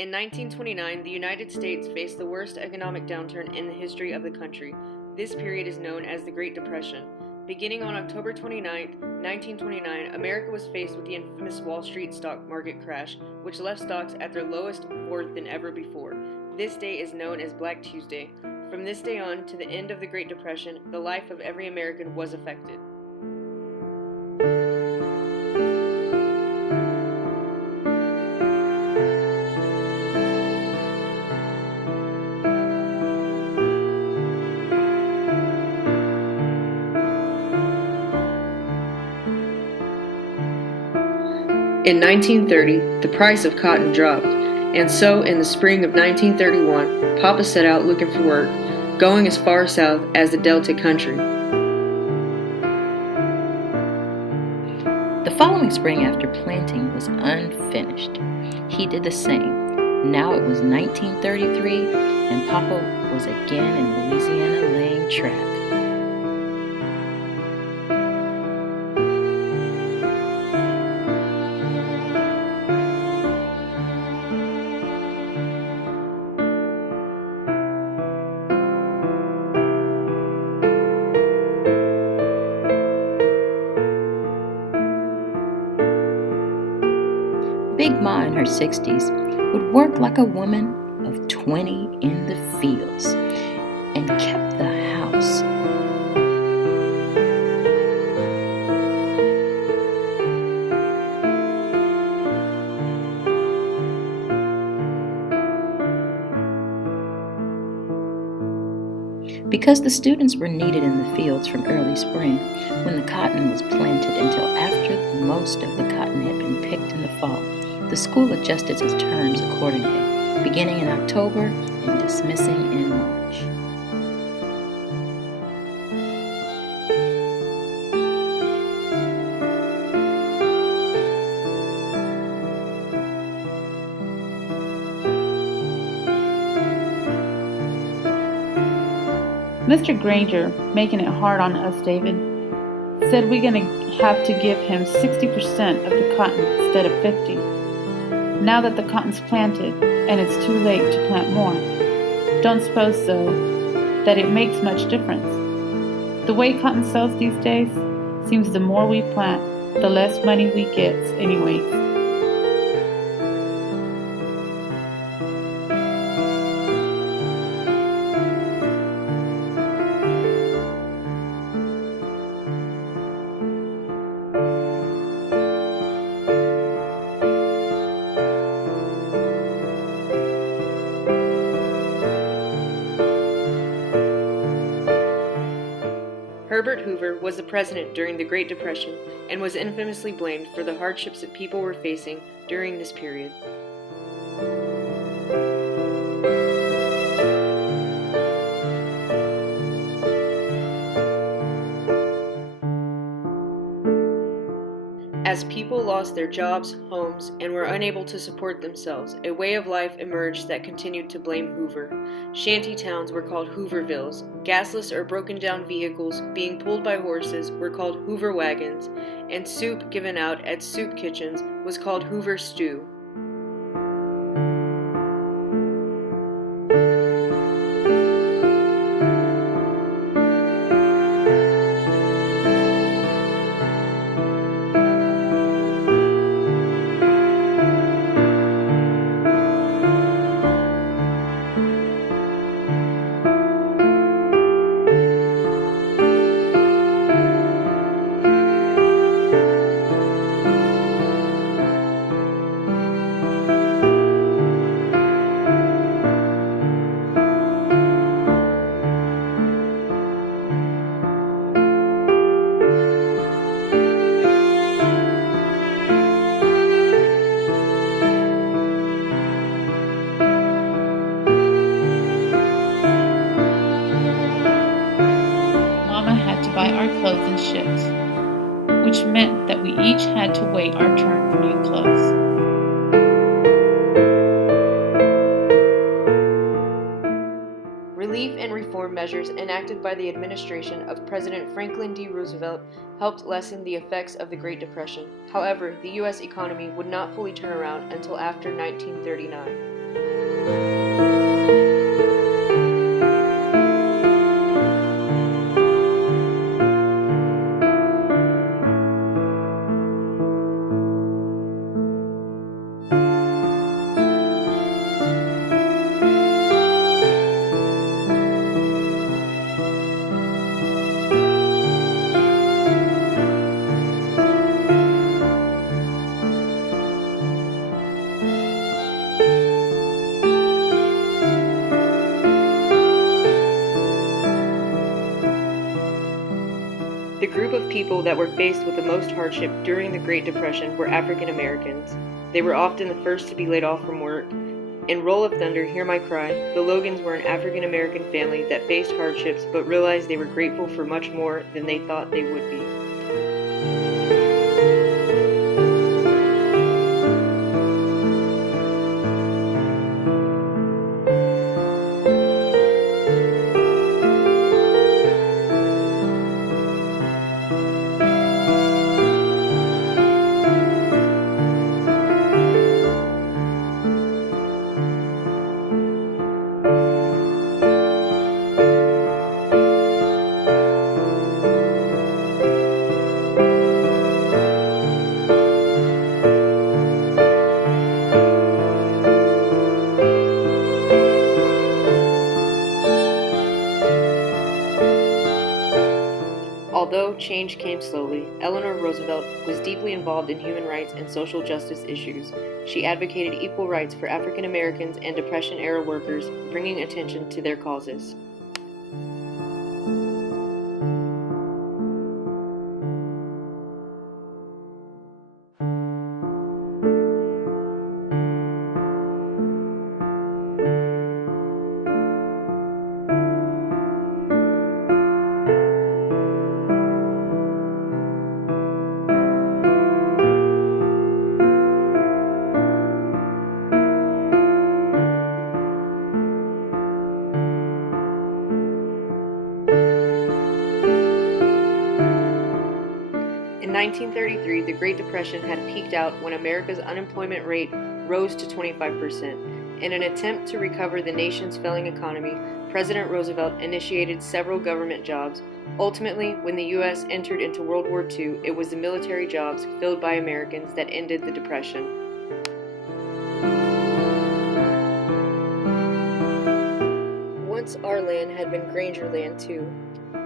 In 1929, the United States faced the worst economic downturn in the history of the country. This period is known as the Great Depression. Beginning on October 29, 1929, America was faced with the infamous Wall Street stock market crash, which left stocks at their lowest fourth than ever before. This day is known as Black Tuesday. From this day on to the end of the Great Depression, the life of every American was affected. In 1930, the price of cotton dropped, and so in the spring of 1931, Papa set out looking for work, going as far south as the Delta country. The following spring after planting was unfinished. He did the same. Now it was 1933, and Papa was again in Louisiana laying track. Big Ma in her 60s would work like a woman of 20 in the fields and kept the house. Because the students were needed in the fields from early spring when the cotton was planted until after most of the cotton had been picked in the fall, the school adjusted its terms accordingly, beginning in October and dismissing in March. Mr. Granger, making it hard on us, David, said we're going to have to give him 60% of the cotton instead of 50%. Now that the cotton's planted and it's too late to plant more. Don't suppose, though, that it makes much difference. The way cotton sells these days, seems the more we plant, the less money we get anyways. Herbert Hoover was the president during the Great Depression and was infamously blamed for the hardships that people were facing during this period. As people lost their jobs, homes, and were unable to support themselves, a way of life emerged that continued to blame Hoover. Shanty towns were called Hoovervilles. Gasless or broken down vehicles being pulled by horses were called Hoover wagons, and soup given out at soup kitchens was called Hoover stew. Buy our clothes in shifts, which meant that we each had to wait our turn for new clothes. Relief and reform measures enacted by the administration of President Franklin D. Roosevelt helped lessen the effects of the Great Depression. However, the U.S. economy would not fully turn around until after 1939. The group of people that were faced with the most hardship during the Great Depression were African Americans. They were often the first to be laid off from work. In Roll of Thunder, Hear My Cry, the Logans were an African American family that faced hardships but realized they were grateful for much more than they thought they would be. Although change came slowly, Eleanor Roosevelt was deeply involved in human rights and social justice issues. She advocated equal rights for African Americans and Depression-era workers, bringing attention to their causes. In 1933, the Great Depression had peaked out when America's unemployment rate rose to 25%. In an attempt to recover the nation's failing economy, President Roosevelt initiated several government jobs. Ultimately, when the U.S. entered into World War II, it was the military jobs filled by Americans that ended the Depression. Once our land had been Granger land too.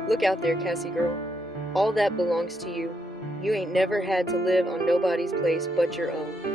Look out there, Cassie girl. All that belongs to you. You ain't never had to live on nobody's place but your own.